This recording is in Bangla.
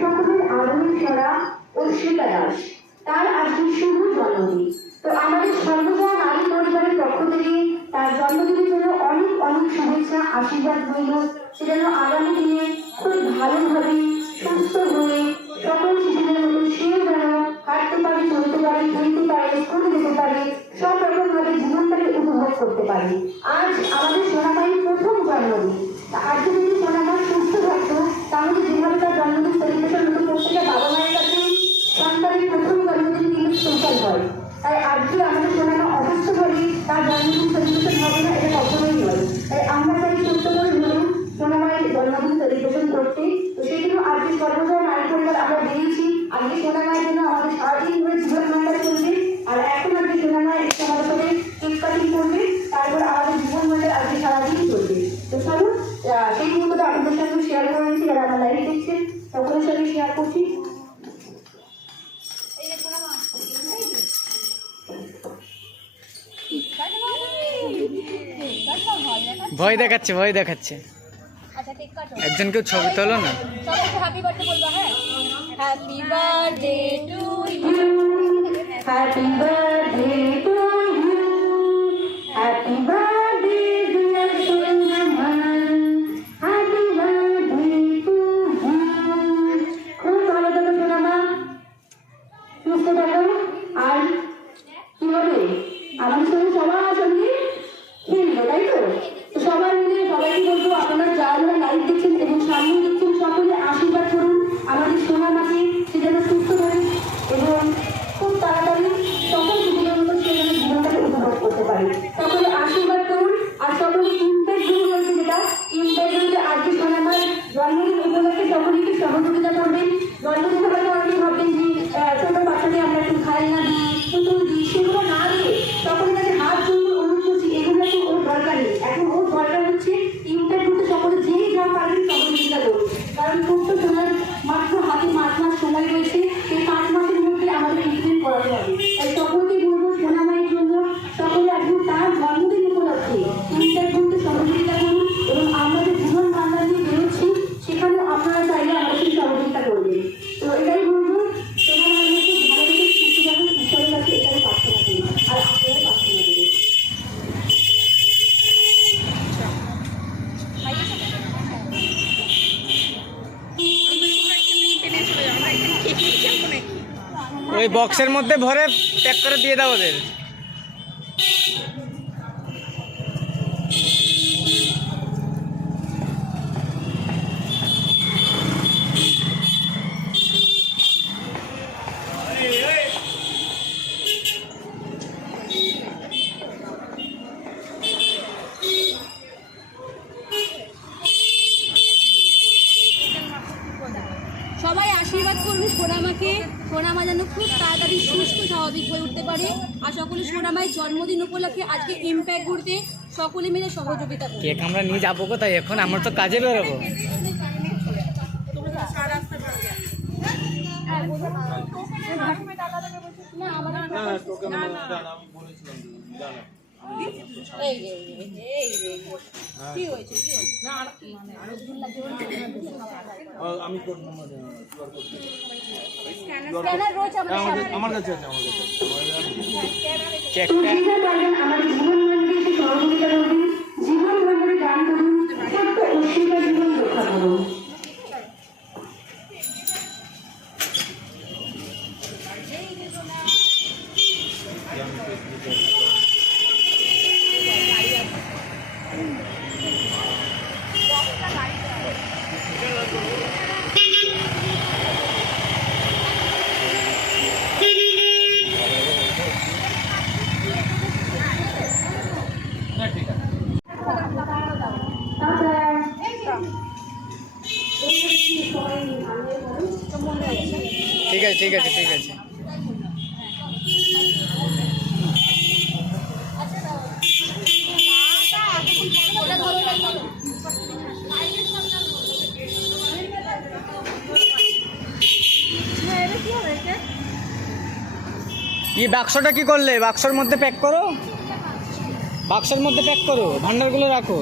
সকলের আনন্দ ছড়া অস্মিতা দাস তার আজকে শুভ জন্মদিন। তো আমাদের সর্বজা নারী পরিবারের পক্ষ থেকে তার জন্মদিনের জন্য অনেক অনেক শুভেচ্ছা, আশীর্বাদ রইল। সে যেন আগামী দিনে খুব ভালোভাবে সুস্থ হয়ে সকল শিশুদের মতো সেও যেন হাঁটতে পারে, চলতে পারে, খেলতে পারে স্কুলে যেতে পারে, সব রকম ভাবে জীবনটাকে উপভোগ করতে পারে। আজ আমাদের সোনামাইয়ের প্রথম জন্মদিন। আজকে যদি সোনামাই সুস্থ থাকতো তাহলে যেভাবে তার জন্মদিন সেলিব্রেশন হতো প্রত্যেকটা বাবা মায়ের কাছে সন্তানের প্রথম জন্মদিন কিন্তু স্পেশাল হয় তাই আজকে আমাদের সোনামা অসুস্থ হলে তার জন্মদিন সেলিব্রেশন হবে না এটা কখনোই নয় তাই আমরা চাই ছোট্ট করে হলেও সোনামায়ের জন্মদিন সেলিব্রেশন করতে তো সেই জন্য আজকে সর্বদা নারী পরিবার আমরা আজকে সোনামায়ের জন্য আমাদের সারাদিন ধরে চলবে আর এখন আজকে সোনামায় একটু আমাদের সাথে কেক করবে, তারপর আমাদের আজকে সারাদিন চলবে। তো চলুন সেই মুহূর্তটা আপনাদের সঙ্গে শেয়ার করে নিচ্ছি যারা আমার লাইভ দেখছেন সকলের সঙ্গে শেয়ার করছি। ভয় দেখাচ্ছে ভয় দেখাচ্ছে। আচ্ছা ঠিক কাটো একজন কেউ ছবি তোলো না হ্যাপি বার্থডে বলবা হ্যাঁ হ্যাপি বার্থডে টু ইউ. খুব ভালো থাকো সোনামা সুস্থ থাকো আর কি হবে আমাদের সঙ্গে সবার সঙ্গে খেলবে তাই তো তো সবাই মিলে সবাইকে বলব আপনারা যারা যারা লাইভ দেখছেন এবং সামনে দেখছেন সকলে আশীর্বাদ করুন আমাদের সোনামাকে সে যেন সুস্থ হয় এবং খুব তাড়াতাড়ি সকল জীবনের মতো সে যেন জীবনটাকে উপভোগ করতে পারে সকলে আশীর্বাদ করুন আর সকলে ইম্প্যাক্টগুলো রয়েছে যেটা ইম্প্যাক্ট গুলোতে আজকে সোনামার জন্মদিন উপলক্ষে সকলকে সহযোগিতা করবেন জন্মদিন হয়তো অনেকে ভাববেন যে আহ, ছোট বাচ্চাকে আমরা একটু খেলনা দিই পুতুল দিই সেগুলো না দিয়ে সকলের কাছে হাত জন্য অনুরোধ করছি এগুলো এখন ওর দরকার নেই এখন ওর দরকার হচ্ছে ইম্প্যাক্ট করতে সকলে যেই যা পারবেন সহযোগিতা করুন কারণ ছোট্ট সোনার মাত্র হাতে পাঁচ মাস সময় রয়েছে সেই পাঁচ মাসের মধ্যে আমাদের ট্রিটমেন্ট করাতে হবে তাই সকলকে বলব সোনা মায়ের জন্য সকলে একদম তার জন্মদিন উপলক্ষে ইম্প্যাক্ট করতে সহযোগিতা করুন এবং আমরা যে জীবন বাংলা নিয়ে বেরোচ্ছি সেখানেও আপনারা চাইলে আমাদের সহযোগিতা করবেন তো এটাই বলব সোনা মায়ের খুব ভালো থেকে সুস্থ থাকুন ঈশ্বরের কাছে এটাই প্রার্থনা করি আর আপনারা প্রার্থনা করুন ওই বক্সের মধ্যে ভরে প্যাক করে দিয়ে দাও ওদের সবাই আশীর্বাদ করবে সোনামাকে সোনামা যেন খুব তাড়াতাড়ি সুস্থ স্বাভাবিক হয়ে উঠতে পারে। আর সকলে সোনামায়ের জন্মদিন উপলক্ষে আজকে ইম্প্যাক্ট ঘুরতে সকলে মিলে সহযোগিতা কেক আমরা নিয়ে যাব কোথায়? এখন আমরা তো কাজে বেরোবো। এই রে, এই রে। কি হয়েছে কি হয়েছে? আমি code number QR code scanner রয়েছে আমাদের আমার কাছে আছে আমার কাছে আছে। তো কেকটা যে যা পারবেন আমাদের জীবন মন্দিরে সহযোগিতা করবেন জীবন মন্দিরে দান করুন ছোট্ট অস্মিতা জীবন রক্ষা করুন ঠিক আছে ঠিক আছে ঠিক আছে। বাক্সটা কি করলে? বাক্সর মধ্যে প্যাক করো। বাক্সের মধ্যে প্যাক করো। ভান্ডারগুলো রাখো।